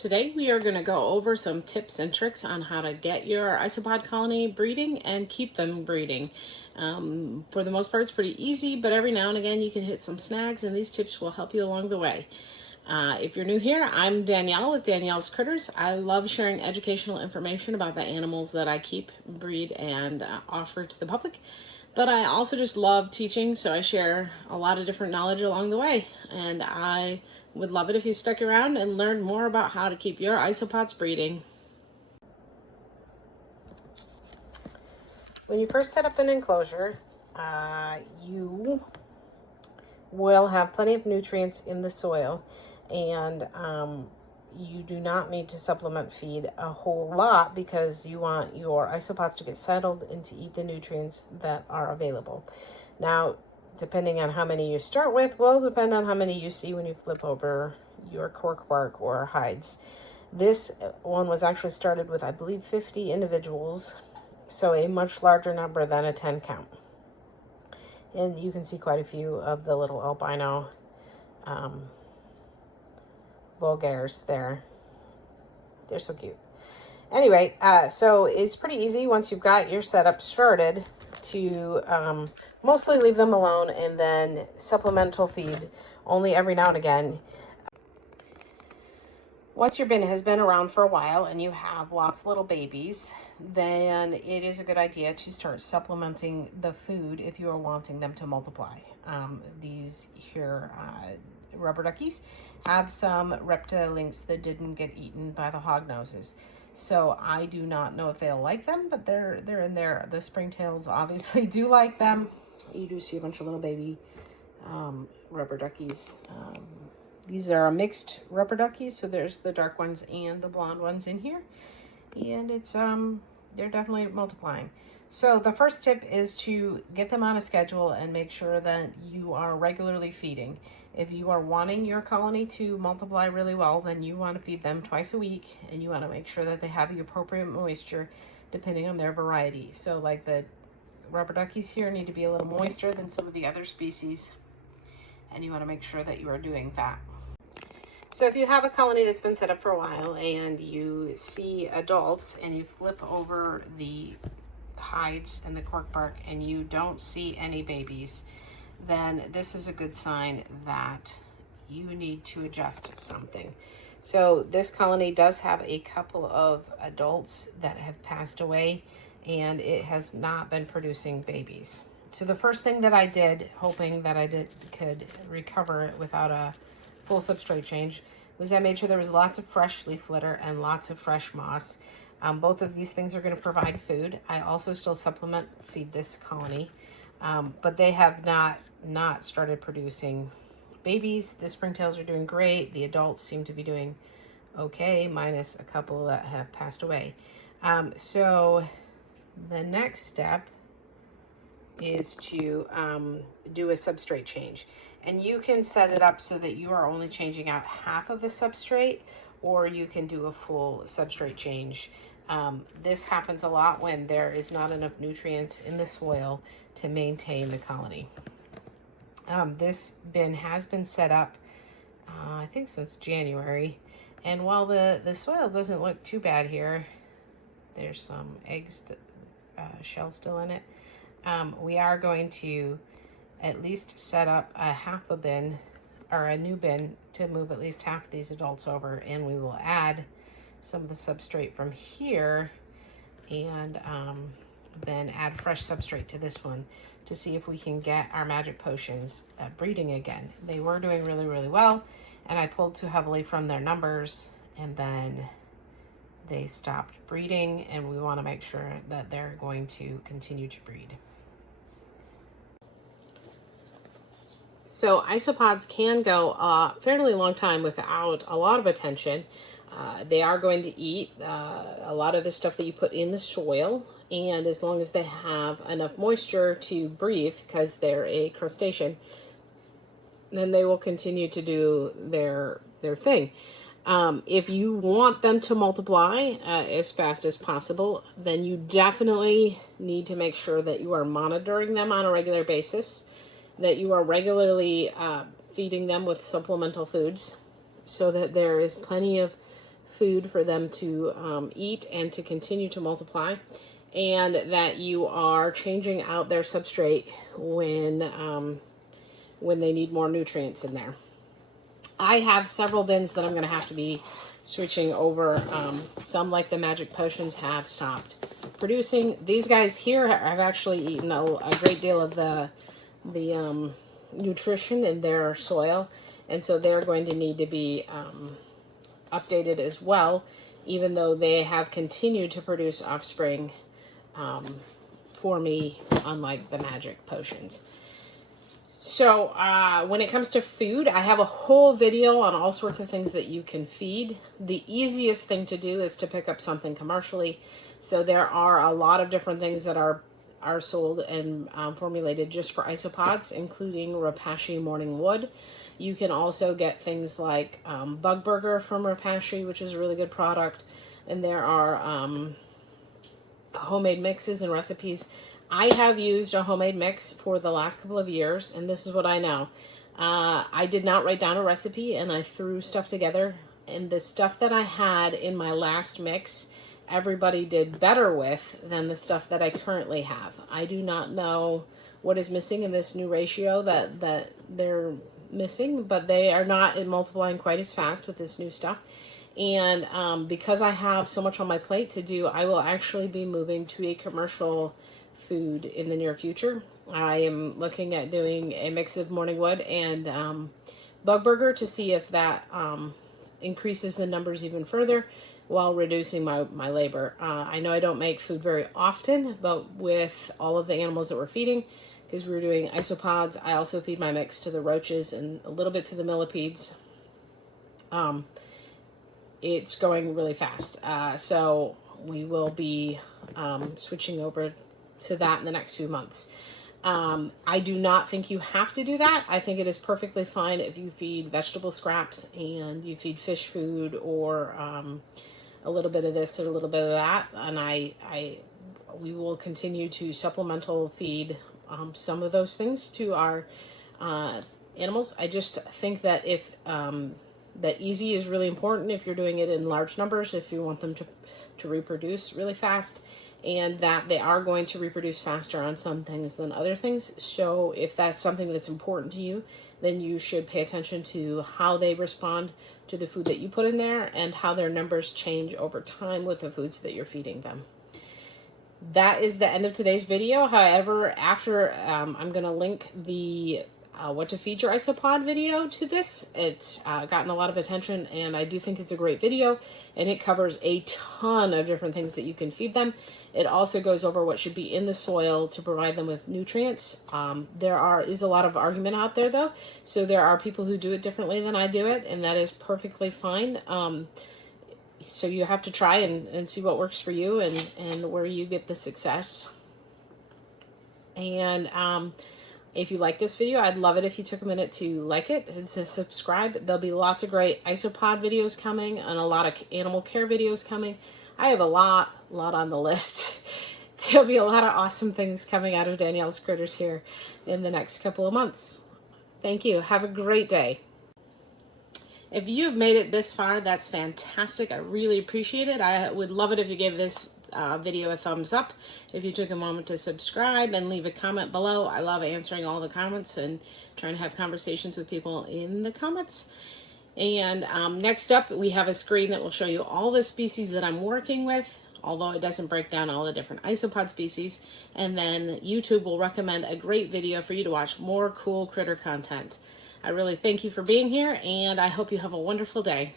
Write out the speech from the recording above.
Today we are going to go over some tips and tricks on how to get your isopod colony breeding and keep them breeding. For the most part, it's pretty easy, but every now and again you can hit some snags, and these tips will help you along the way. If you're new here, I'm Danielle with Danielle's Critters. I love sharing educational information about the animals that I keep, breed, and offer to the public. But I also just love teaching, so I share a lot of different knowledge along the way. And I would love it if you stuck around and learned more about how to keep your isopods breeding. When you first set up an enclosure, you will have plenty of nutrients in the soil, and you do not need to supplement feed a whole lot because you want your isopods to get settled and to eat the nutrients that are available. Now, depending on how many you start with will depend on how many you see when you flip over your cork bark or hides. This one was actually started with, I believe, 50 individuals, so a much larger number than a 10 count. And you can see quite a few of the little albino vulgaires there. They're so cute. Anyway, so it's pretty easy once you've got your setup started to mostly leave them alone and then supplemental feed only every now and again. Once your bin has been around for a while and you have lots of little babies, then it is a good idea to start supplementing the food if you are wanting them to multiply. These here rubber duckies have some reptilinks that didn't get eaten by the hognoses. So I do not know if they'll like them, but they're in there. The springtails obviously do like them. You do see a bunch of little baby rubber duckies. These are a mixed rubber duckies, so there's the dark ones and the blonde ones in here. And it's they're definitely multiplying. So the first tip is to get them on a schedule and make sure that you are regularly feeding. If you are wanting your colony to multiply really well, then you want to feed them twice a week, and you want to make sure that they have the appropriate moisture depending on their variety. So like the rubber duckies here need to be a little moister than some of the other species, and you want to make sure that you are doing that. So if you have a colony that's been set up for a while and you see adults and you flip over the hides and the cork bark and you don't see any babies, then this is a good sign that you need to adjust something. So this colony does have a couple of adults that have passed away, and it has not been producing babies. So the first thing that I did, hoping that I could recover it without a full substrate change, was I made sure there was lots of fresh leaf litter and lots of fresh moss. Both of these things are going to provide food. I also still supplement feed this colony, but they have not started producing babies. The springtails are doing great. The adults seem to be doing okay, minus a couple that have passed away. So the next step is to do a substrate change. And you can set it up so that you are only changing out half of the substrate, or you can do a full substrate change. This happens a lot when there is not enough nutrients in the soil to maintain the colony. This bin has been set up, I think since January. And while the soil doesn't look too bad here, there's some eggs, shell still in it. We are going to at least set up a half a bin or a new bin to move at least half of these adults over, and we will add some of the substrate from here and then add fresh substrate to this one to see if we can get our magic potions breeding again. They were doing really, really well, and I pulled too heavily from their numbers, and then they stopped breeding, and we want to make sure that they're going to continue to breed. So isopods can go a fairly long time without a lot of attention. They are going to eat a lot of the stuff that you put in the soil, and as long as they have enough moisture to breathe, because they're a crustacean, then they will continue to do their thing. If you want them to multiply as fast as possible, then you definitely need to make sure that you are monitoring them on a regular basis, that you are regularly feeding them with supplemental foods so that there is plenty of food for them to eat and to continue to multiply, and that you are changing out their substrate when they need more nutrients in there. I have several bins that I'm going to have to be switching over. Some, like the Magic Potions, have stopped producing. These guys here have actually eaten a great deal of the nutrition in their soil, and so they're going to need to be updated as well, even though they have continued to produce offspring for me, unlike the Magic Potions. So when it comes to food, I have a whole video on all sorts of things that you can feed. The easiest thing to do is to pick up something commercially. So there are a lot of different things that are sold and formulated just for isopods, including Repashy Morning Wood. You can also get things like Bug Burger from Repashy, which is a really good product. And there are homemade mixes and recipes. I have used a homemade mix for the last couple of years, and this is what I know. I did not write down a recipe, and I threw stuff together. And the stuff that I had in my last mix, everybody did better with than the stuff that I currently have. I do not know what is missing in this new ratio that they're missing, but they are not multiplying quite as fast with this new stuff. And because I have so much on my plate to do, I will actually be moving to a commercial food in the near future. I am looking at doing a mix of Morning Wood and Bug Burger to see if that increases the numbers even further while reducing my labor. I know I don't make food very often, but with all of the animals that we're feeding, because we're doing isopods, I also feed my mix to the roaches and a little bit to the millipedes. It's going really fast. So we will be switching over to that in the next few months. I do not think you have to do that. I think it is perfectly fine if you feed vegetable scraps and you feed fish food, or a little bit of this and a little bit of that. And we will continue to supplemental feed some of those things to our animals. I just think that if that easy is really important if you're doing it in large numbers, if you want them to reproduce really fast, and that they are going to reproduce faster on some things than other things. So if that's something that's important to you, then you should pay attention to how they respond to the food that you put in there and how their numbers change over time with the foods that you're feeding them. That is the end of today's video. However, after I'm going to link the what to feed your isopod video to this. It's gotten a lot of attention, and I do think it's a great video, and it covers a ton of different things that you can feed them. It also goes over what should be in the soil to provide them with nutrients. There is a lot of argument out there, though, so there are people who do it differently than I do it, and that is perfectly fine. So you have to try and see what works for you and where you get the success. And if you like this video, I'd love it if you took a minute to like it and to subscribe. There'll be lots of great isopod videos coming and a lot of animal care videos coming. I have a lot on the list. There'll be a lot of awesome things coming out of Danielle's Critters here in the next couple of months. Thank you. Have a great day. If you've made it this far, that's fantastic. I really appreciate it. I would love it if you gave this video a thumbs up, if you took a moment to subscribe and leave a comment below. I love answering all the comments and trying to have conversations with people in the comments. And next up, we have a screen that will show you all the species that I'm working with, although it doesn't break down all the different isopod species. And then YouTube will recommend a great video for you to watch more cool critter content. I really thank you for being here, and I hope you have a wonderful day.